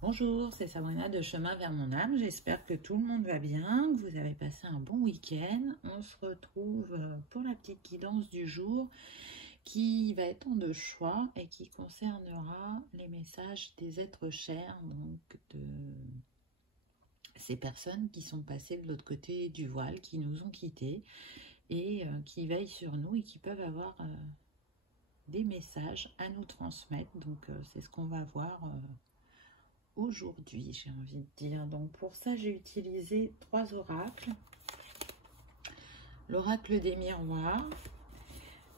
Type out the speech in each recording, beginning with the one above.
Bonjour, c'est Sabrina de Chemin vers mon âme. J'espère que tout le monde va bien, que vous avez passé un bon week-end. On se retrouve pour la petite guidance du jour qui va être en deux choix et qui concernera les messages des êtres chers, donc de ces personnes qui sont passées de l'autre côté du voile, qui nous ont quittés et qui veillent sur nous et qui peuvent avoir des messages à nous transmettre. Donc c'est ce qu'on va voir aujourd'hui, j'ai envie de dire. Donc pour ça, j'ai utilisé 3 oracles. L'oracle des miroirs,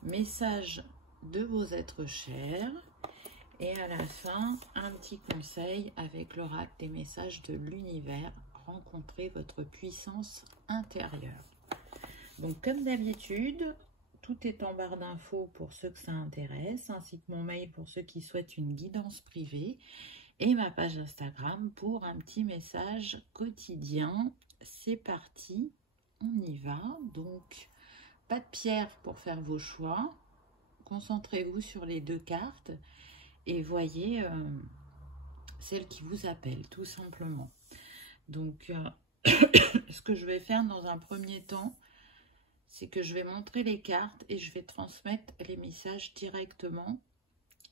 message de vos êtres chers, et à la fin, un petit conseil avec l'oracle des messages de l'univers. Rencontrez votre puissance intérieure. Donc comme d'habitude, tout est en barre d'infos pour ceux que ça intéresse, ainsi que mon mail pour ceux qui souhaitent une guidance privée. Et ma page Instagram pour un petit message quotidien. C'est parti, on y va. Donc, pas de pierre pour faire vos choix. Concentrez-vous sur les 2 cartes et voyez celle qui vous appelle, tout simplement. Donc, ce que je vais faire dans un premier temps, c'est que je vais montrer les cartes et je vais transmettre les messages directement.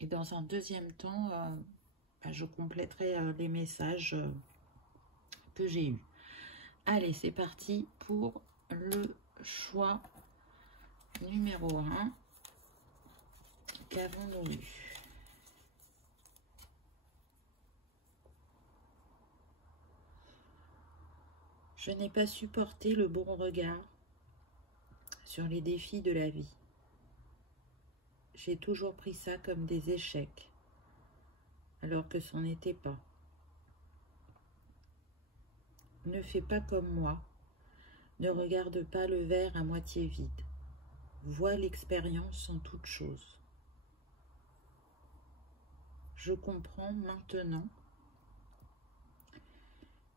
Et dans un deuxième temps, je compléterai les messages que j'ai eus. Allez, c'est parti pour le choix numéro 1. Qu'avons-nous eu? Je n'ai pas supporté le bon regard sur les défis de la vie. J'ai toujours pris ça comme des échecs, alors que ce n'était pas. Ne fais pas comme moi. Ne regarde pas le verre à moitié vide. Vois l'expérience en toute chose. Je comprends maintenant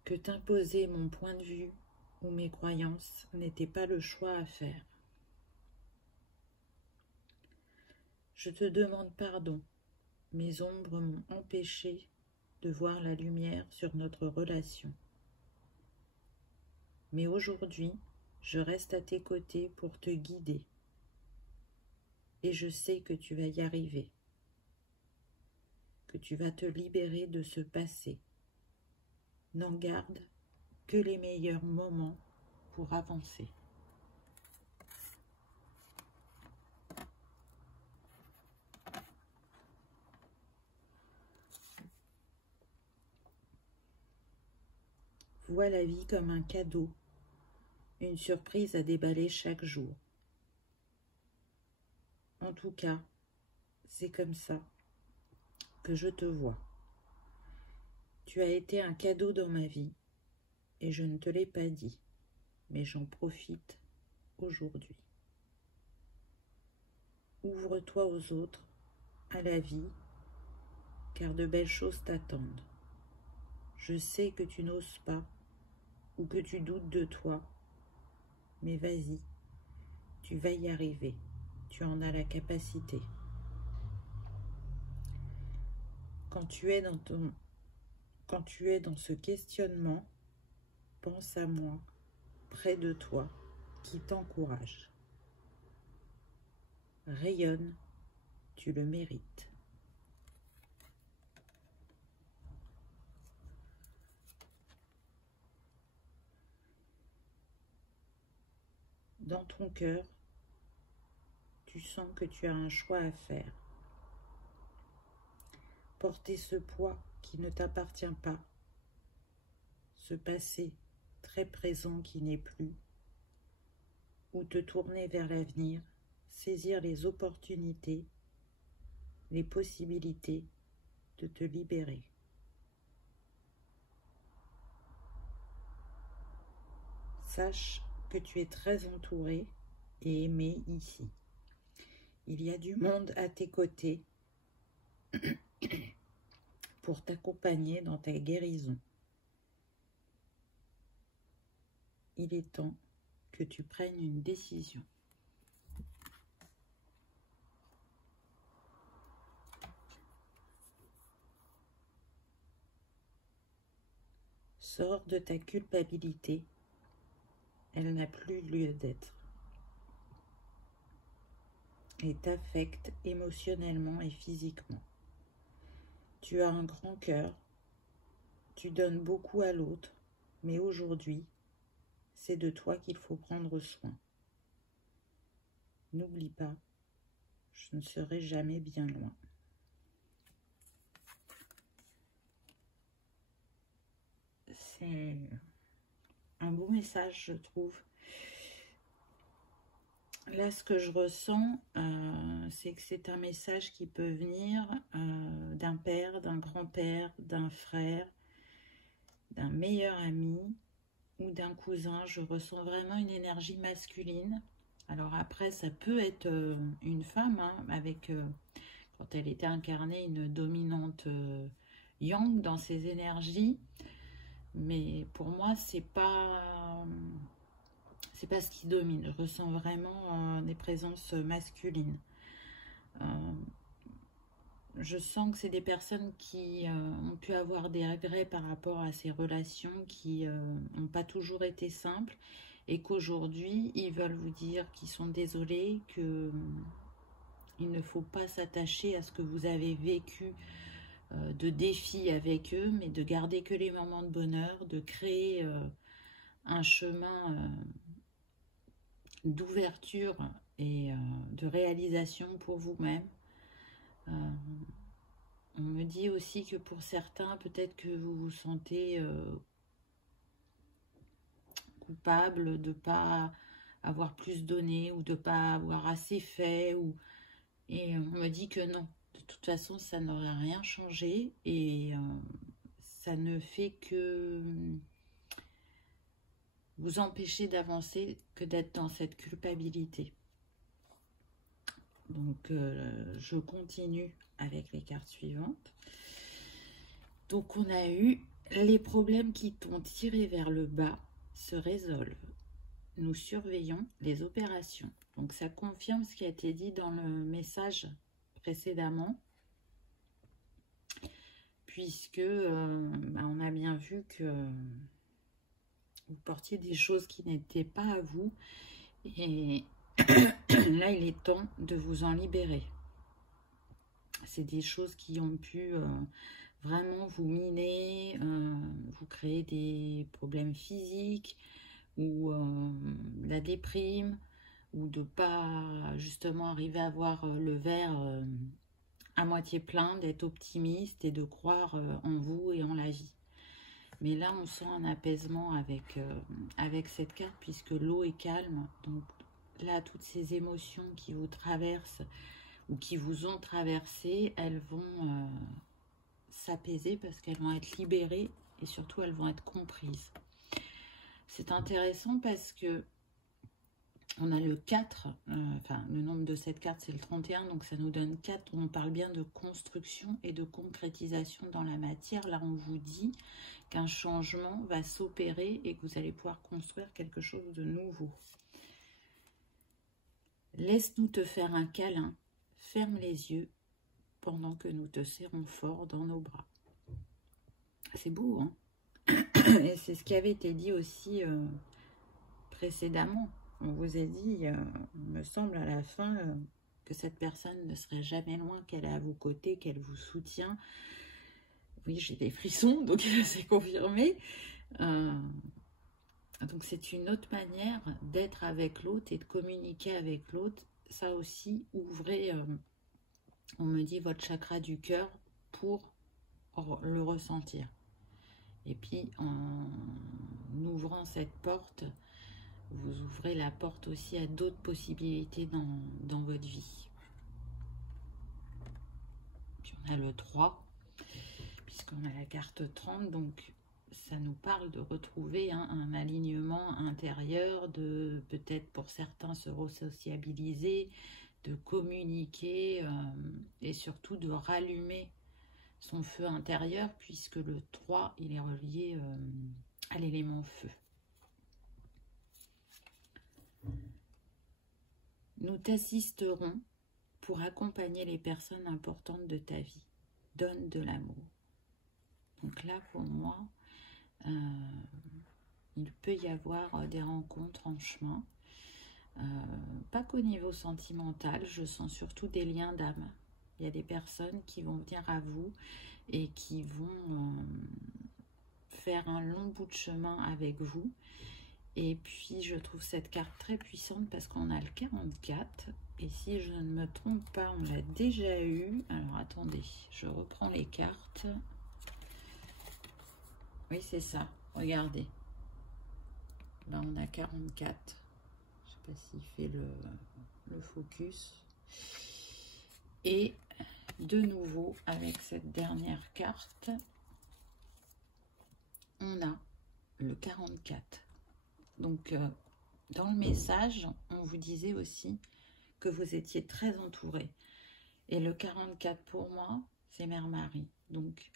que t'imposer mon point de vue ou mes croyances n'était pas le choix à faire. Je te demande pardon. Mes ombres m'ont empêché de voir la lumière sur notre relation. Mais aujourd'hui, je reste à tes côtés pour te guider. Et je sais que tu vas y arriver, que tu vas te libérer de ce passé. N'en garde que les meilleurs moments pour avancer. Vois la vie comme un cadeau, une surprise à déballer chaque jour. En tout cas, c'est comme ça que je te vois. Tu as été un cadeau dans ma vie et je ne te l'ai pas dit, mais j'en profite aujourd'hui. Ouvre-toi aux autres, à la vie, car de belles choses t'attendent. Je sais que tu n'oses pas ou que tu doutes de toi, mais vas-y, tu vas y arriver, tu en as la capacité. Quand tu es dans ce questionnement, pense à moi, près de toi, qui t'encourage. Rayonne, tu le mérites. Dans ton cœur, tu sens que tu as un choix à faire. Porter ce poids qui ne t'appartient pas, ce passé très présent qui n'est plus, ou te tourner vers l'avenir, saisir les opportunités, les possibilités de te libérer. Sache que tu es très entouré et aimé ici. Il y a du monde à tes côtés pour t'accompagner dans ta guérison. Il est temps que tu prennes une décision. Sors de ta culpabilité. Elle n'a plus lieu d'être. Et t'affecte émotionnellement et physiquement. Tu as un grand cœur. Tu donnes beaucoup à l'autre. Mais aujourd'hui, c'est de toi qu'il faut prendre soin. N'oublie pas, je ne serai jamais bien loin. C'est un beau message, je trouve. Là, ce que je ressens, c'est que c'est un message qui peut venir d'un père, d'un grand-père, d'un frère, d'un meilleur ami ou d'un cousin. Je ressens vraiment une énergie masculine. Alors après, ça peut être une femme, hein, avec, quand elle était incarnée, une dominante yang dans ses énergies. Mais pour moi, c'est pas ce qui domine. Je ressens vraiment des présences masculines. Je sens que c'est des personnes qui ont pu avoir des regrets par rapport à ces relations qui n'ont pas toujours été simples et qu'aujourd'hui, ils veulent vous dire qu'ils sont désolés, qu'il ne faut pas s'attacher à ce que vous avez vécu de défis avec eux, mais de garder que les moments de bonheur, de créer un chemin d'ouverture et de réalisation pour vous-même. On me dit aussi que pour certains, peut-être que vous vous sentez coupable de ne pas avoir plus donné ou de ne pas avoir assez fait. Et on me dit que non, de toute façon, ça n'aurait rien changé et ça ne fait que vous empêcher d'avancer que d'être dans cette culpabilité. Donc, je continue avec les cartes suivantes. Donc, on a eu les problèmes qui t'ont tiré vers le bas se résolvent. Nous surveillons les opérations. Donc, ça confirme ce qui a été dit dans le message précédemment, puisque on a bien vu que vous portiez des choses qui n'étaient pas à vous. Et là, il est temps de vous en libérer. C'est des choses qui ont pu vraiment vous miner, vous créer des problèmes physiques ou la déprime, ou de pas justement arriver à voir le verre à moitié plein, d'être optimiste et de croire en vous et en la vie. Mais là, on sent un apaisement avec cette carte, puisque l'eau est calme. Donc là, toutes ces émotions qui vous traversent ou qui vous ont traversé, elles vont s'apaiser parce qu'elles vont être libérées et surtout elles vont être comprises. C'est intéressant parce que on a le 4, enfin le nombre de cette carte c'est le 31, donc ça nous donne 4, on parle bien de construction et de concrétisation dans la matière. Là on vous dit qu'un changement va s'opérer et que vous allez pouvoir construire quelque chose de nouveau. Laisse-nous te faire un câlin, ferme les yeux pendant que nous te serrons fort dans nos bras. C'est beau, hein? Et c'est ce qui avait été dit aussi précédemment. On vous a dit, il me semble à la fin, que cette personne ne serait jamais loin, qu'elle est à vos côtés, qu'elle vous soutient. Oui, j'ai des frissons, donc c'est confirmé. Donc c'est une autre manière d'être avec l'autre et de communiquer avec l'autre. Ça aussi, ouvrez, on me dit, votre chakra du cœur pour le ressentir. Et puis, en ouvrant cette porte, vous ouvrez la porte aussi à d'autres possibilités dans votre vie. Puis on a le 3, puisqu'on a la carte 30, donc ça nous parle de retrouver un alignement intérieur, de peut-être pour certains se resociabiliser, de communiquer et surtout de rallumer son feu intérieur, puisque le 3, il est relié à l'élément feu. Nous t'assisterons pour accompagner les personnes importantes de ta vie. Donne de l'amour. Donc là, pour moi, Il peut y avoir des rencontres en chemin. Pas qu'au niveau sentimental, je sens surtout des liens d'âme. Il y a des personnes qui vont venir à vous et qui vont faire un long bout de chemin avec vous. Et puis je trouve cette carte très puissante parce qu'on a le 44. Et si je ne me trompe pas, on l'a déjà eu. Alors attendez, je reprends les cartes. Oui, c'est ça. Regardez. Là, on a 44. Je ne sais pas s'il fait le focus. Et de nouveau, avec cette dernière carte, on a le 44. Donc, dans le message, on vous disait aussi que vous étiez très entouré. Et le 44, pour moi, c'est Mère Marie. Donc,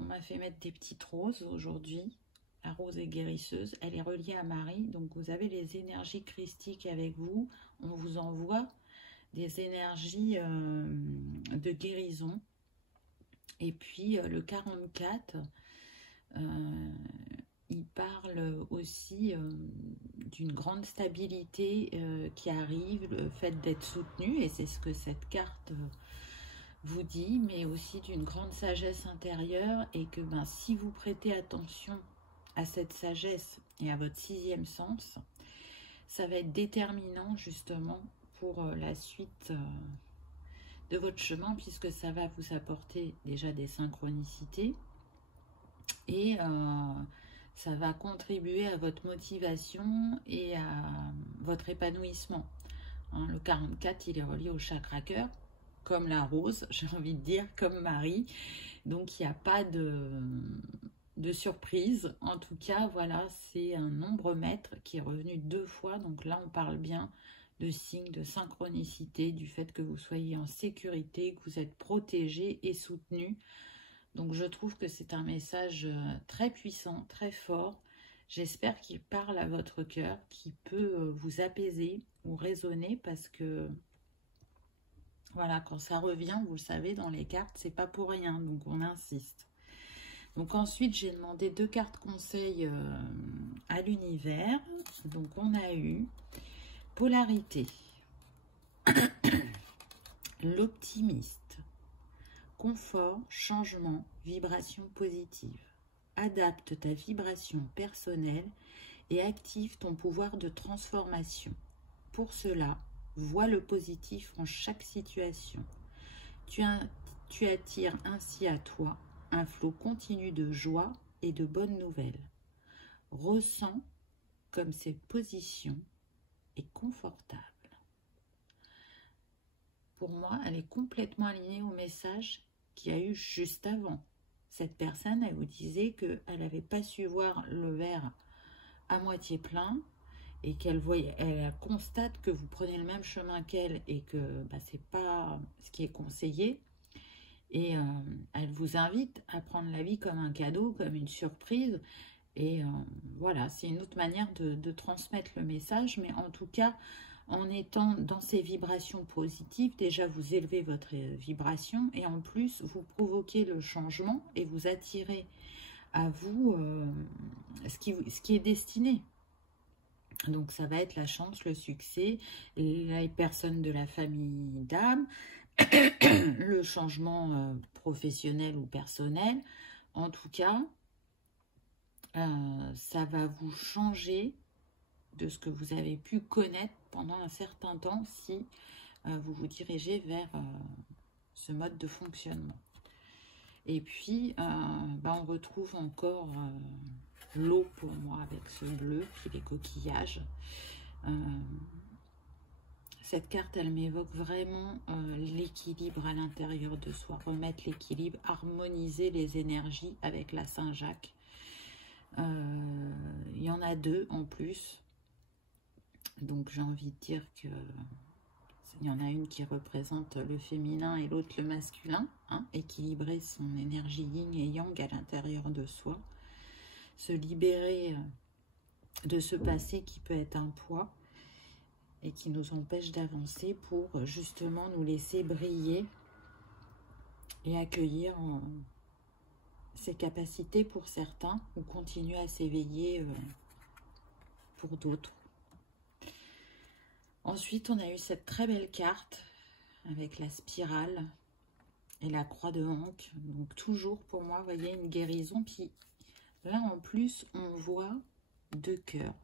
on m'a fait mettre des petites roses aujourd'hui. La rose est guérisseuse. Elle est reliée à Marie. Donc, vous avez les énergies christiques avec vous. On vous envoie des énergies de guérison. Et puis, le 44... il parle aussi d'une grande stabilité qui arrive, le fait d'être soutenu, et c'est ce que cette carte vous dit, mais aussi d'une grande sagesse intérieure, et que si vous prêtez attention à cette sagesse et à votre sixième sens, ça va être déterminant justement pour la suite de votre chemin, puisque ça va vous apporter déjà des synchronicités, et ça va contribuer à votre motivation et à votre épanouissement. Hein, le 44, il est relié au chakra cœur, comme la rose, j'ai envie de dire, comme Marie. Donc, il n'y a pas de surprise. En tout cas, voilà, c'est un nombre maître qui est revenu 2 fois. Donc là, on parle bien de signes de synchronicité, du fait que vous soyez en sécurité, que vous êtes protégé et soutenu. Donc, je trouve que c'est un message très puissant, très fort. J'espère qu'il parle à votre cœur, qu'il peut vous apaiser ou résonner parce que, voilà, quand ça revient, vous le savez, dans les cartes, c'est pas pour rien. Donc, on insiste. Donc, ensuite, j'ai demandé 2 cartes conseils à l'univers. Donc, on a eu polarité, l'optimiste. Confort, changement, vibration positive. Adapte ta vibration personnelle et active ton pouvoir de transformation. Pour cela, vois le positif en chaque situation. Tu attires ainsi à toi un flot continu de joie et de bonnes nouvelles. Ressens comme cette position est confortable. Pour moi, elle est complètement alignée au message qu'il y a eu juste avant. Cette personne, elle vous disait qu'elle n'avait pas su voir le verre à moitié plein et elle constate que vous prenez le même chemin qu'elle et que c'est pas ce qui est conseillé. Et elle vous invite à prendre la vie comme un cadeau, comme une surprise. Et voilà, c'est une autre manière de transmettre le message, mais en tout cas, en étant dans ces vibrations positives, déjà vous élevez votre vibration et en plus vous provoquez le changement et vous attirez à vous ce qui est destiné. Donc ça va être la chance, le succès, les personnes de la famille d'âme, le changement professionnel ou personnel. En tout cas, ça va vous changer de ce que vous avez pu connaître pendant un certain temps si vous vous dirigez vers ce mode de fonctionnement. Et puis, on retrouve encore l'eau pour moi avec ce bleu, puis les coquillages. Cette carte, elle m'évoque vraiment l'équilibre à l'intérieur de soi, remettre l'équilibre, harmoniser les énergies avec la Saint-Jacques. Il y en a 2 en plus. Donc j'ai envie de dire que il y en a une qui représente le féminin et l'autre le masculin. Hein, équilibrer son énergie yin et yang à l'intérieur de soi. Se libérer de ce passé qui peut être un poids et qui nous empêche d'avancer pour justement nous laisser briller et accueillir ses capacités pour certains ou continuer à s'éveiller pour d'autres. Ensuite, on a eu cette très belle carte avec la spirale et la croix de Ankh. Donc toujours pour moi, vous voyez, une guérison. Puis là, en plus, on voit 2 cœurs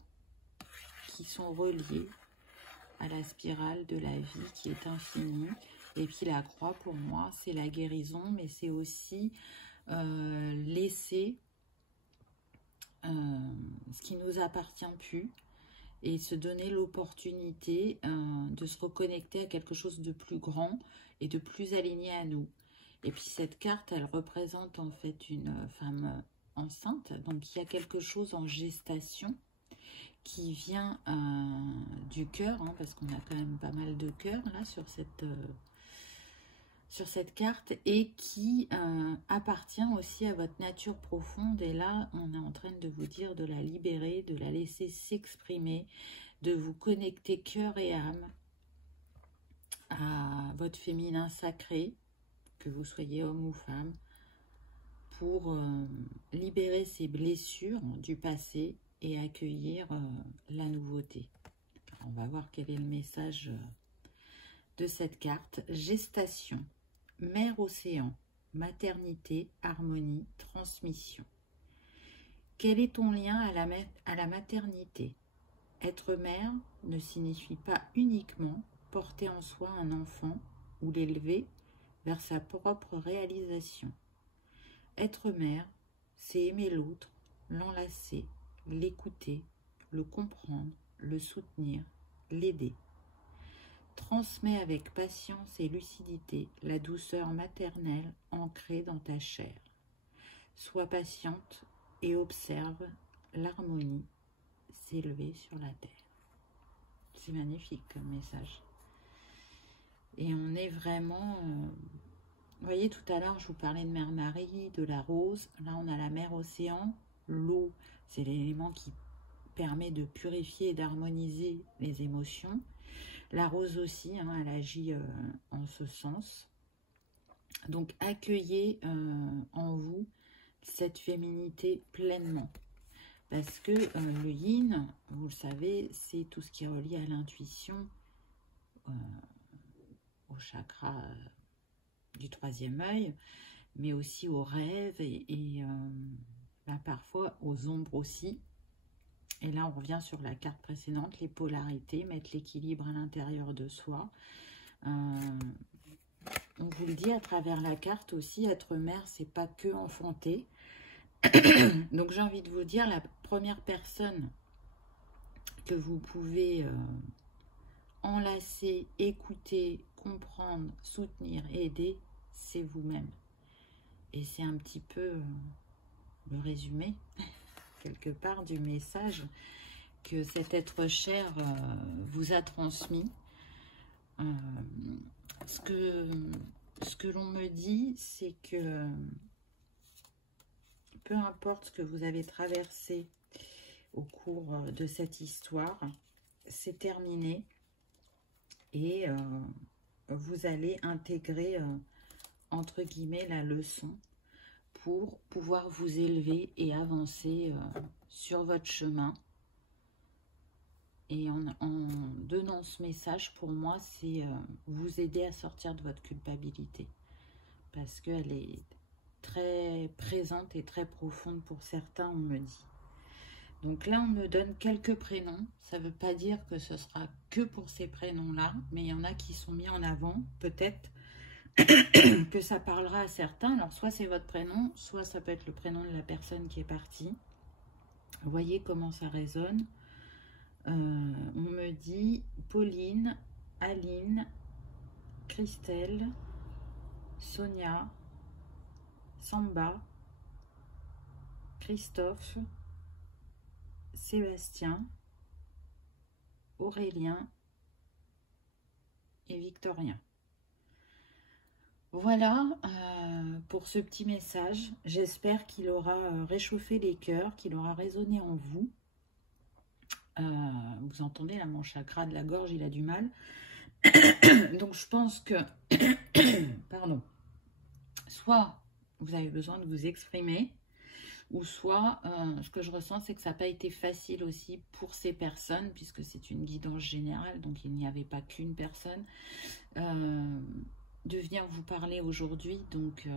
qui sont reliés à la spirale de la vie qui est infinie. Et puis la croix, pour moi, c'est la guérison, mais c'est aussi laisser ce qui nous appartient plus et se donner l'opportunité de se reconnecter à quelque chose de plus grand et de plus aligné à nous. Et puis cette carte, elle représente en fait une femme enceinte. Donc il y a quelque chose en gestation qui vient du cœur, hein, parce qu'on a quand même pas mal de cœurs là sur cette carte, et qui appartient aussi à votre nature profonde. Et là, on est en train de vous dire de la libérer, de la laisser s'exprimer, de vous connecter cœur et âme à votre féminin sacré, que vous soyez homme ou femme, pour libérer ces blessures du passé et accueillir la nouveauté. Alors, on va voir quel est le message de cette carte. Gestation, mère océan, maternité, harmonie, transmission. Quel est ton lien à la maternité? Être mère ne signifie pas uniquement porter en soi un enfant ou l'élever vers sa propre réalisation. Être mère, c'est aimer l'autre, l'enlacer, l'écouter, le comprendre, le soutenir, l'aider. Transmets avec patience et lucidité la douceur maternelle ancrée dans ta chair. Sois patiente et observe l'harmonie s'élever sur la terre. C'est magnifique comme message. Et on est vraiment... vous voyez, tout à l'heure, je vous parlais de Mère Marie, de la rose. Là, on a la mer océan. L'eau, c'est l'élément qui permet de purifier et d'harmoniser les émotions. La rose aussi, hein, elle agit en ce sens. Donc, accueillez en vous cette féminité pleinement. Parce que le yin, vous le savez, c'est tout ce qui est relié à l'intuition, au chakra du 3e œil, mais aussi aux rêves et parfois aux ombres aussi. Et là, on revient sur la carte précédente, les polarités, mettre l'équilibre à l'intérieur de soi. On vous le dit à travers la carte aussi, être mère, c'est pas que enfanter. Donc, j'ai envie de vous dire, la première personne que vous pouvez enlacer, écouter, comprendre, soutenir, aider, c'est vous-même. Et c'est un petit peu le résumé, quelque part, du message que cet être cher vous a transmis. Ce que l'on me dit, c'est que peu importe ce que vous avez traversé au cours de cette histoire, c'est terminé. Et vous allez intégrer, entre guillemets, la leçon pour pouvoir vous élever et avancer sur votre chemin. Et en donnant ce message, pour moi, c'est vous aider à sortir de votre culpabilité. Parce qu'elle est très présente et très profonde pour certains, on me dit. Donc là, on me donne quelques prénoms. Ça ne veut pas dire que ce sera que pour ces prénoms-là, mais il y en a qui sont mis en avant. Peut-être que ça parlera à certains. Alors, soit c'est votre prénom, soit ça peut être le prénom de la personne qui est partie. Vous voyez comment ça résonne. On me dit Pauline, Aline, Christelle, Sonia, Samba, Christophe, Sébastien, Aurélien et Victorien. Voilà pour ce petit message. J'espère qu'il aura réchauffé les cœurs, qu'il aura résonné en vous. Vous entendez là, mon chakra de la gorge, il a du mal. Donc je pense que, pardon, soit vous avez besoin de vous exprimer. Ou soit, ce que je ressens, c'est que ça n'a pas été facile aussi pour ces personnes, puisque c'est une guidance générale, donc il n'y avait pas qu'une personne, de venir vous parler aujourd'hui. Donc,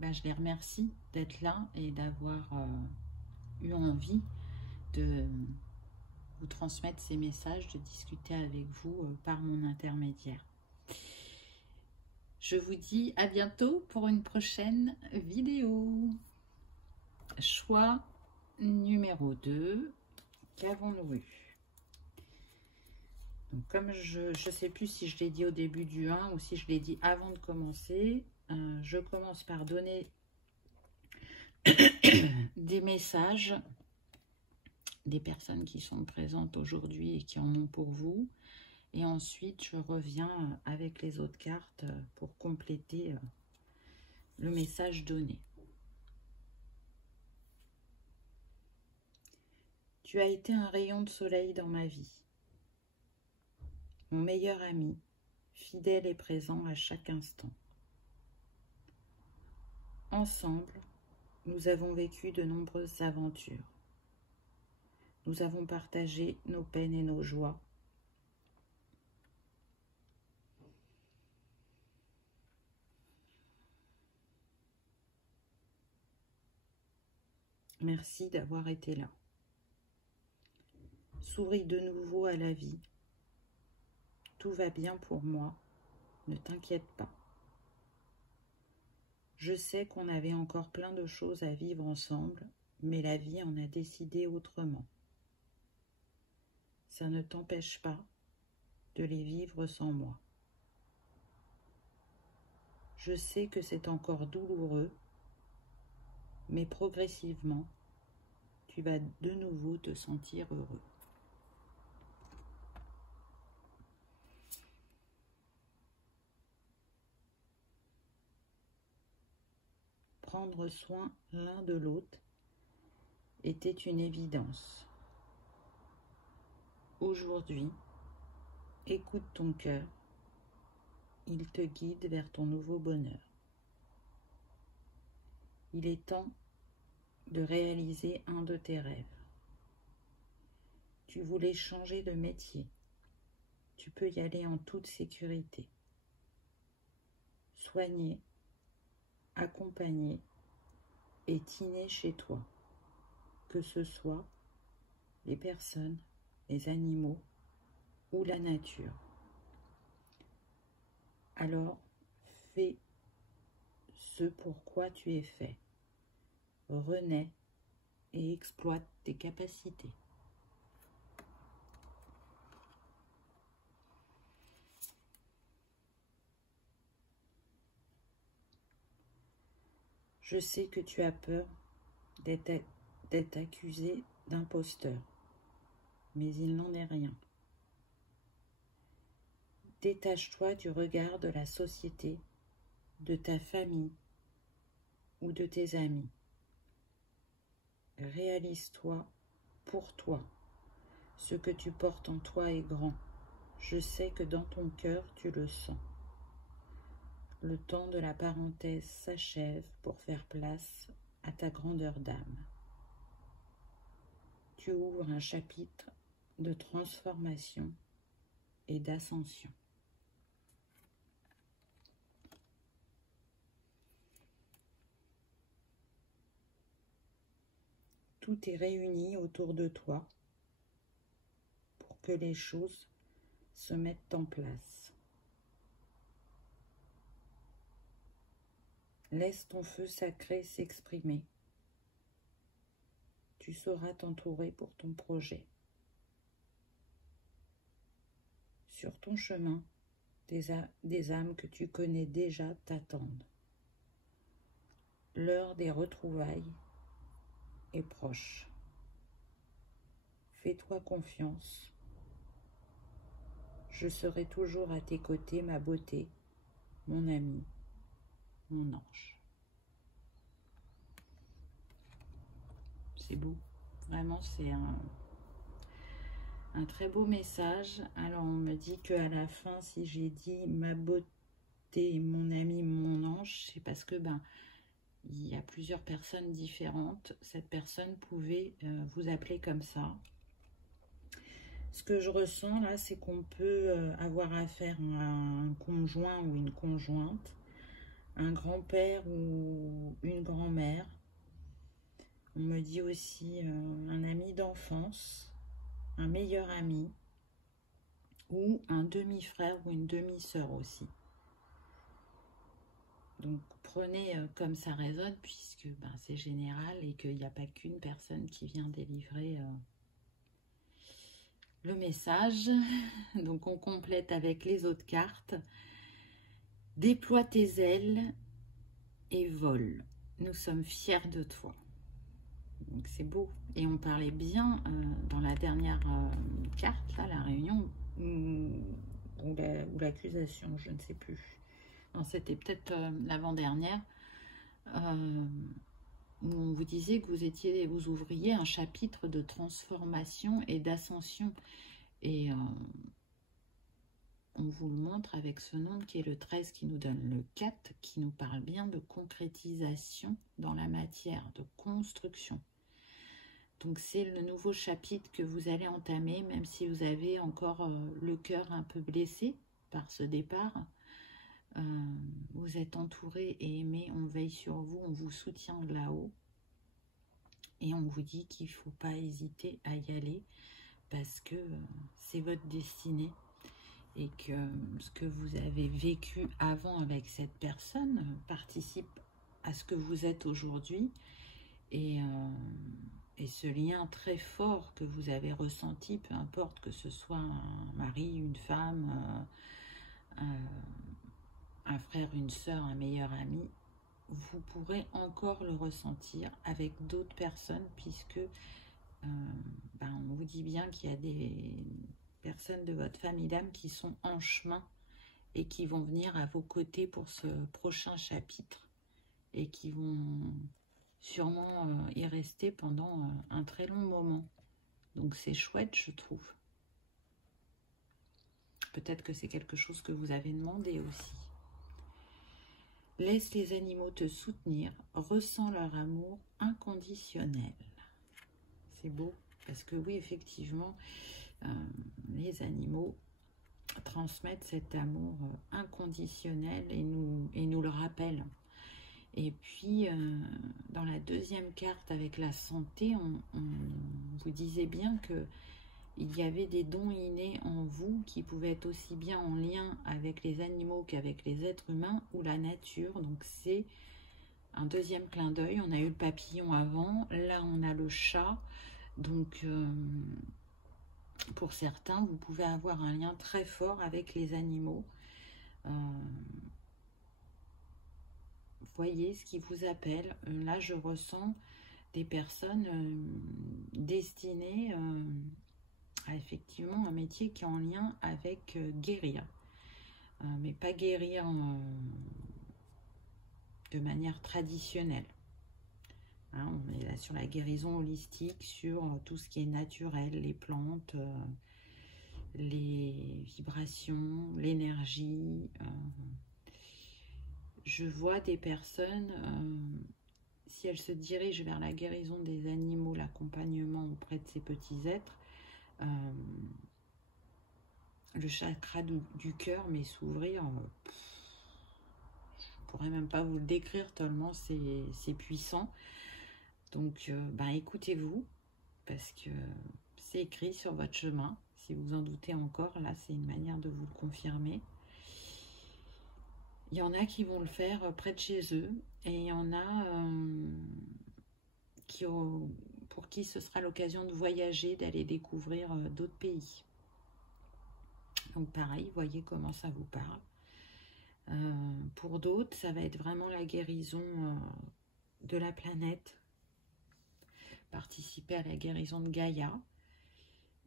je les remercie d'être là et d'avoir eu envie de vous transmettre ces messages, de discuter avec vous par mon intermédiaire. Je vous dis à bientôt pour une prochaine vidéo. Choix numéro 2, qu'avons-nous eu? Donc, comme je ne sais plus si je l'ai dit au début du 1 ou si je l'ai dit avant de commencer, je commence par donner des messages des personnes qui sont présentes aujourd'hui et qui en ont pour vous. Et ensuite, je reviens avec les autres cartes pour compléter le message donné. Tu as été un rayon de soleil dans ma vie, mon meilleur ami, fidèle et présent à chaque instant. Ensemble, nous avons vécu de nombreuses aventures. Nous avons partagé nos peines et nos joies. Merci d'avoir été là. Souris de nouveau à la vie. Tout va bien pour moi, ne t'inquiète pas. Je sais qu'on avait encore plein de choses à vivre ensemble, mais la vie en a décidé autrement. Ça ne t'empêche pas de les vivre sans moi. Je sais que c'est encore douloureux, mais progressivement, tu vas de nouveau te sentir heureux. Prendre soin l'un de l'autre était une évidence. Aujourd'hui, écoute ton cœur, il te guide vers ton nouveau bonheur. Il est temps de réaliser un de tes rêves. Tu voulais changer de métier, tu peux y aller en toute sécurité. Soigner, accompagner est inné chez toi, que ce soit les personnes, les animaux ou la nature. Alors, fais ce pourquoi tu es fait. Renais et exploite tes capacités. Je sais que tu as peur d'être accusé d'imposteur, mais il n'en est rien. Détache-toi du regard de la société, de ta famille ou de tes amis. Réalise-toi pour toi. Ce que tu portes en toi est grand. Je sais que dans ton cœur, tu le sens. Le temps de la parenthèse s'achève pour faire place à ta grandeur d'âme. Tu ouvres un chapitre de transformation et d'ascension. Tout est réuni autour de toi pour que les choses se mettent en place. Laisse ton feu sacré s'exprimer. Tu sauras t'entourer pour ton projet. Sur ton chemin, des âmes que tu connais déjà t'attendent. L'heure des retrouvailles est proche. Fais-toi confiance. Je serai toujours à tes côtés, ma beauté, mon ami, mon ange. C'est beau. Vraiment, c'est un très beau message. Alors, on me dit qu'à la fin, si j'ai dit ma beauté, mon ami, mon ange, c'est parce que il y a plusieurs personnes différentes. Cette personne pouvait vous appeler comme ça. Ce que je ressens là, c'est qu'on peut avoir affaire à un conjoint ou une conjointe, un grand-père ou une grand-mère. On me dit aussi un ami d'enfance, un meilleur ami ou un demi-frère ou une demi-sœur aussi. Donc prenez comme ça résonne puisque c'est général et qu'il n'y a pas qu'une personne qui vient délivrer le message. Donc on complète avec les autres cartes. Déploie tes ailes et vole. Nous sommes fiers de toi. Donc c'est beau. Et on parlait bien dans la dernière carte, là, la réunion, ou l'accusation, je ne sais plus. Non, c'était peut-être l'avant-dernière, où on vous disait que vous ouvriez un chapitre de transformation et d'ascension. Et on vous le montre avec ce nombre qui est le 13, qui nous donne le 4, qui nous parle bien de concrétisation dans la matière, de construction. Donc c'est le nouveau chapitre que vous allez entamer, même si vous avez encore le cœur un peu blessé par ce départ. Vous êtes entouré et aimé, on veille sur vous, on vous soutient de là-haut. Et on vous dit qu'il ne faut pas hésiter à y aller parce que c'est votre destinée. Et que ce que vous avez vécu avant avec cette personne participe à ce que vous êtes aujourd'hui. Et ce lien très fort que vous avez ressenti, peu importe que ce soit un mari, une femme, un frère, une sœur, un meilleur ami, vous pourrez encore le ressentir avec d'autres personnes puisque on vous dit bien qu'il y a des personnes de votre famille d'âme qui sont en chemin et qui vont venir à vos côtés pour ce prochain chapitre et qui vont sûrement y rester pendant un très long moment. Donc c'est chouette, je trouve. Peut-être que c'est quelque chose que vous avez demandé aussi. Laisse les animaux te soutenir, ressens leur amour inconditionnel. C'est beau, parce que oui, effectivement, les animaux transmettent cet amour inconditionnel et nous le rappellent. Et puis, dans la deuxième carte avec la santé, on vous disait bien que il y avait des dons innés en vous qui pouvaient être aussi bien en lien avec les animaux qu'avec les êtres humains ou la nature. Donc, c'est un deuxième clin d'œil. On a eu le papillon avant, là on a le chat. Donc, pour certains, vous pouvez avoir un lien très fort avec les animaux. Voyez ce qui vous appelle. Là, je ressens des personnes destinées à effectivement un métier qui est en lien avec guérir. Mais pas guérir de manière traditionnelle. Hein, on est là sur la guérison holistique, sur tout ce qui est naturel, les plantes, les vibrations, l'énergie. Je vois des personnes, si elles se dirigent vers la guérison des animaux, l'accompagnement auprès de ces petits êtres, le chakra du cœur mais s'ouvrir. Je ne pourrais même pas vous le décrire tellement c'est puissant. Donc, écoutez-vous, parce que c'est écrit sur votre chemin. Si vous en doutez encore, là, c'est une manière de vous le confirmer. Il y en a qui vont le faire près de chez eux, et il y en a pour qui ce sera l'occasion de voyager, d'aller découvrir d'autres pays. Donc, pareil, voyez comment ça vous parle. Pour d'autres, ça va être vraiment la guérison de la planète. Participer à la guérison de Gaïa.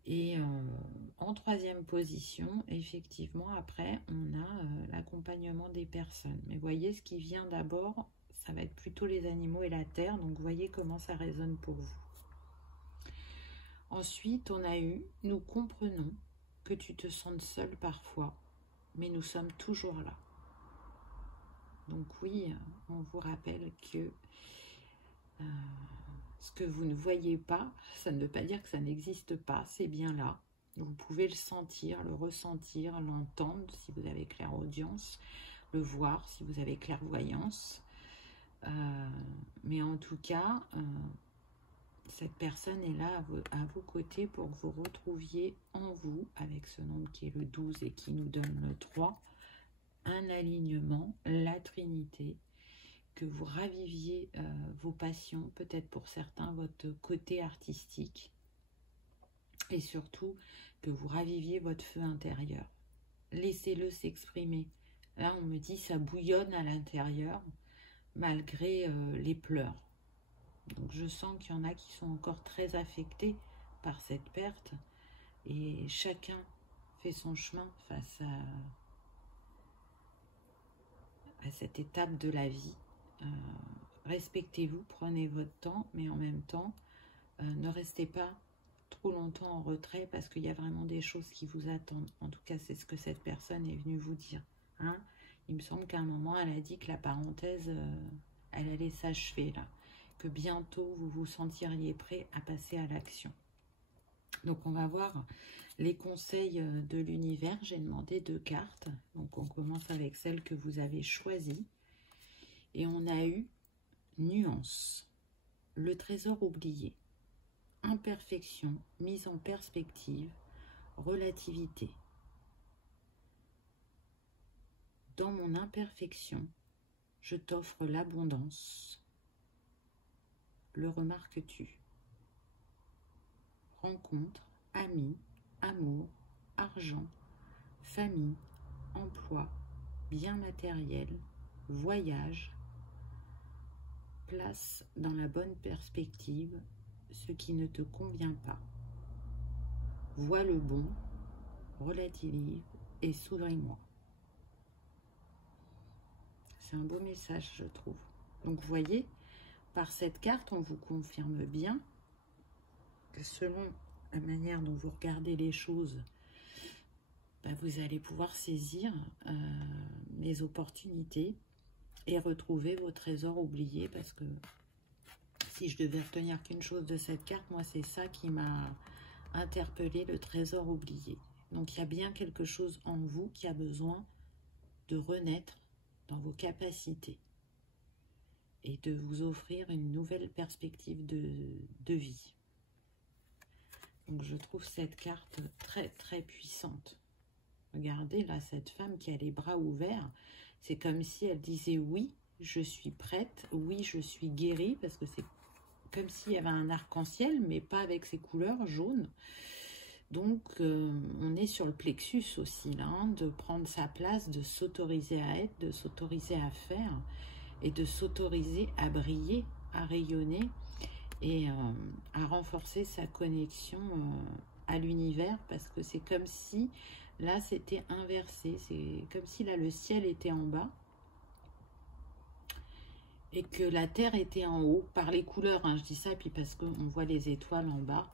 Et en troisième position, effectivement, après, on a l'accompagnement des personnes. Mais voyez, ce qui vient d'abord, ça va être plutôt les animaux et la terre. Donc, voyez comment ça résonne pour vous. Ensuite, on a eu « Nous comprenons que tu te sentes seul parfois, mais nous sommes toujours là. » Donc oui, on vous rappelle que ce que vous ne voyez pas, ça ne veut pas dire que ça n'existe pas, c'est bien là. Vous pouvez le sentir, le ressentir, l'entendre si vous avez clairaudience, le voir si vous avez clairvoyance. Mais en tout cas, cette personne est là à vos côtés pour que vous retrouviez en vous, avec ce nombre qui est le 12 et qui nous donne le 3, un alignement, la Trinité, que vous raviviez vos passions, peut-être pour certains votre côté artistique, et surtout que vous raviviez votre feu intérieur. Laissez-le s'exprimer. Là, on me dit ça bouillonne à l'intérieur, malgré les pleurs. Donc je sens qu'il y en a qui sont encore très affectés par cette perte, et chacun fait son chemin face à cette étape de la vie. Respectez-vous, prenez votre temps, mais en même temps, ne restez pas trop longtemps en retrait parce qu'il y a vraiment des choses qui vous attendent. En tout cas, c'est ce que cette personne est venue vous dire. Hein? Il me semble qu'à un moment, elle a dit que la parenthèse, elle allait s'achever là, que bientôt vous vous sentiriez prêt à passer à l'action. Donc, on va voir les conseils de l'univers. J'ai demandé 2 cartes. Donc, on commence avec celle que vous avez choisie. Et on a eu nuance, le trésor oublié, imperfection, mise en perspective, relativité. Dans mon imperfection, je t'offre l'abondance. Le remarques-tu? Rencontre, amis, amour, argent, famille, emploi, biens matériels, voyage, place dans la bonne perspective ce qui ne te convient pas. Vois le bon, relativise et souris-moi. C'est un beau message, je trouve. Donc, vous voyez, par cette carte, on vous confirme bien que selon la manière dont vous regardez les choses, vous allez pouvoir saisir les opportunités et retrouver vos trésors oubliés, parce que si je devais retenir qu'une chose de cette carte, moi c'est ça qui m'a interpellé, le trésor oublié. Donc il y a bien quelque chose en vous qui a besoin de renaître dans vos capacités et de vous offrir une nouvelle perspective de vie. Donc je trouve cette carte très très puissante. Regardez là, cette femme qui a les bras ouverts, c'est comme si elle disait oui, je suis prête, oui, je suis guérie, parce que c'est comme s'il y avait un arc-en-ciel, mais pas avec ses couleurs jaunes. Donc, on est sur le plexus aussi, là, hein, de prendre sa place, de s'autoriser à être, de s'autoriser à faire, et de s'autoriser à briller, à rayonner, et à renforcer sa connexion à l'univers, parce que c'est comme si, là, c'était inversé. C'est comme si, là, le ciel était en bas, et que la terre était en haut, par les couleurs, hein, je dis ça, et puis parce qu'on voit les étoiles en bas.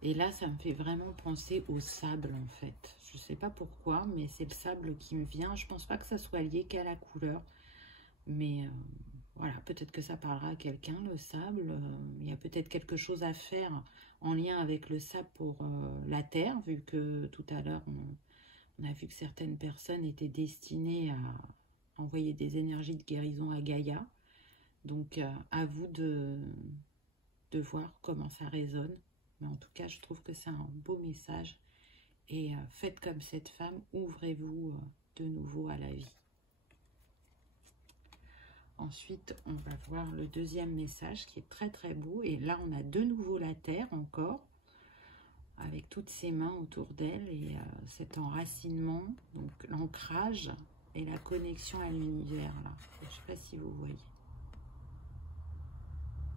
Et là, ça me fait vraiment penser au sable, en fait. Je ne sais pas pourquoi, mais c'est le sable qui me vient. Je ne pense pas que ça soit lié qu'à la couleur. Mais voilà, peut-être que ça parlera à quelqu'un, le sable. Il y a peut-être quelque chose à faire en lien avec le sable pour la terre, vu que tout à l'heure, on a vu que certaines personnes étaient destinées à envoyer des énergies de guérison à Gaïa. Donc, à vous de voir comment ça résonne. Mais en tout cas, je trouve que c'est un beau message. Et faites comme cette femme, ouvrez-vous de nouveau à la vie. Ensuite, on va voir le deuxième message qui est très très beau. Et là, on a de nouveau la terre encore, avec toutes ses mains autour d'elle et cet enracinement, donc l'ancrage et la connexion à l'univers. Je ne sais pas si vous voyez.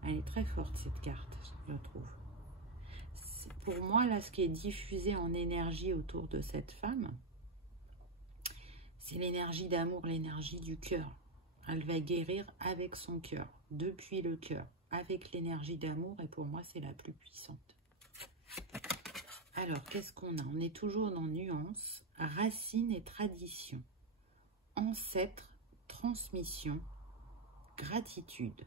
Elle est très forte cette carte, je trouve. Pour moi, là, ce qui est diffusé en énergie autour de cette femme, c'est l'énergie d'amour, l'énergie du cœur. Elle va guérir avec son cœur, depuis le cœur, avec l'énergie d'amour, et pour moi, c'est la plus puissante. Alors, qu'est-ce qu'on a? On est toujours dans nuance, racines et tradition, ancêtres transmission, gratitude.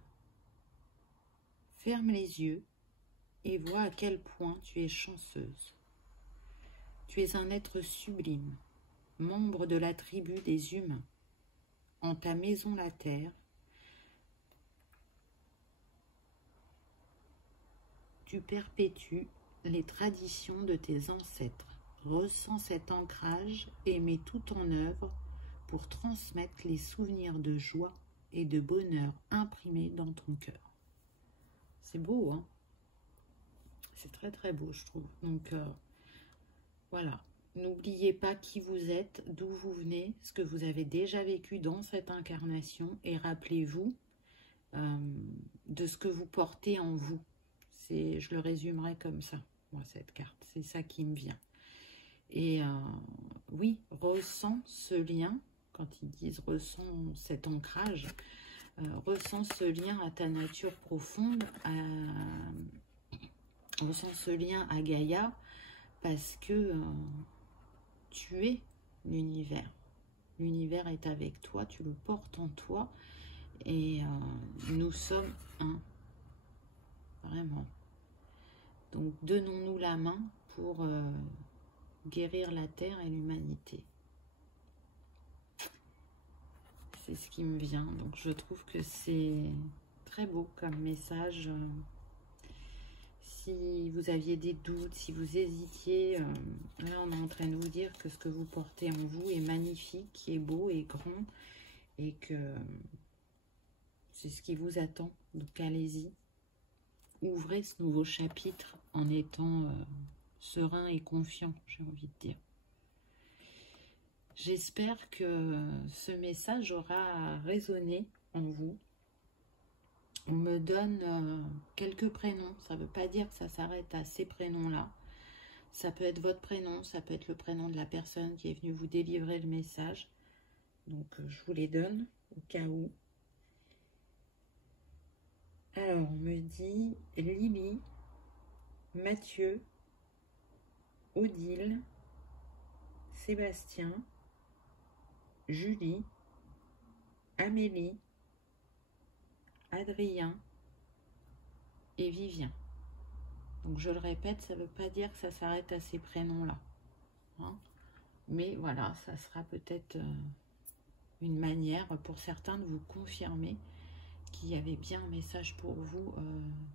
Ferme les yeux et vois à quel point tu es chanceuse. Tu es un être sublime, membre de la tribu des humains. En ta maison la terre, tu perpétues les traditions de tes ancêtres. Ressens cet ancrage et mets tout en œuvre pour transmettre les souvenirs de joie et de bonheur imprimés dans ton cœur. C'est beau, hein? C'est très très beau, je trouve. Donc, voilà. N'oubliez pas qui vous êtes, d'où vous venez, ce que vous avez déjà vécu dans cette incarnation et rappelez-vous de ce que vous portez en vous. Je le résumerai comme ça, moi, cette carte. C'est ça qui me vient. Et oui, ressens ce lien, quand ils disent ressens cet ancrage, ressens ce lien à ta nature profonde, ressens ce lien à Gaïa, parce que tu es l'univers. L'univers est avec toi, tu le portes en toi, et nous sommes un. Vraiment. Donc, donnons-nous la main pour guérir la Terre et l'humanité. C'est ce qui me vient. Donc, je trouve que c'est très beau comme message. Si vous aviez des doutes, si vous hésitiez, là, on est en train de vous dire que ce que vous portez en vous est magnifique, est beau et grand, et que c'est ce qui vous attend. Donc, allez-y. Ouvrez ce nouveau chapitre en étant serein et confiant, j'ai envie de dire. J'espère que ce message aura résonné en vous. On me donne quelques prénoms, ça ne veut pas dire que ça s'arrête à ces prénoms-là. Ça peut être votre prénom, ça peut être le prénom de la personne qui est venue vous délivrer le message. Donc, je vous les donne au cas où. Alors, on me dit Lily, Mathieu, Odile, Sébastien, Julie, Amélie, Adrien et Vivien. Donc, je le répète, ça ne veut pas dire que ça s'arrête à ces prénoms-là. Hein? Mais voilà, ça sera peut-être une manière pour certains de vous confirmer qu'il y avait bien un message pour vous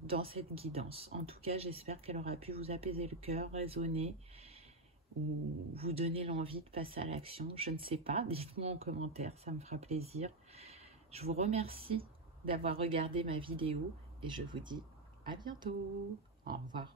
dans cette guidance. En tout cas, j'espère qu'elle aura pu vous apaiser le cœur, résonner ou vous donner l'envie de passer à l'action. Je ne sais pas, dites-moi en commentaire, ça me fera plaisir. Je vous remercie d'avoir regardé ma vidéo et je vous dis à bientôt. Au revoir.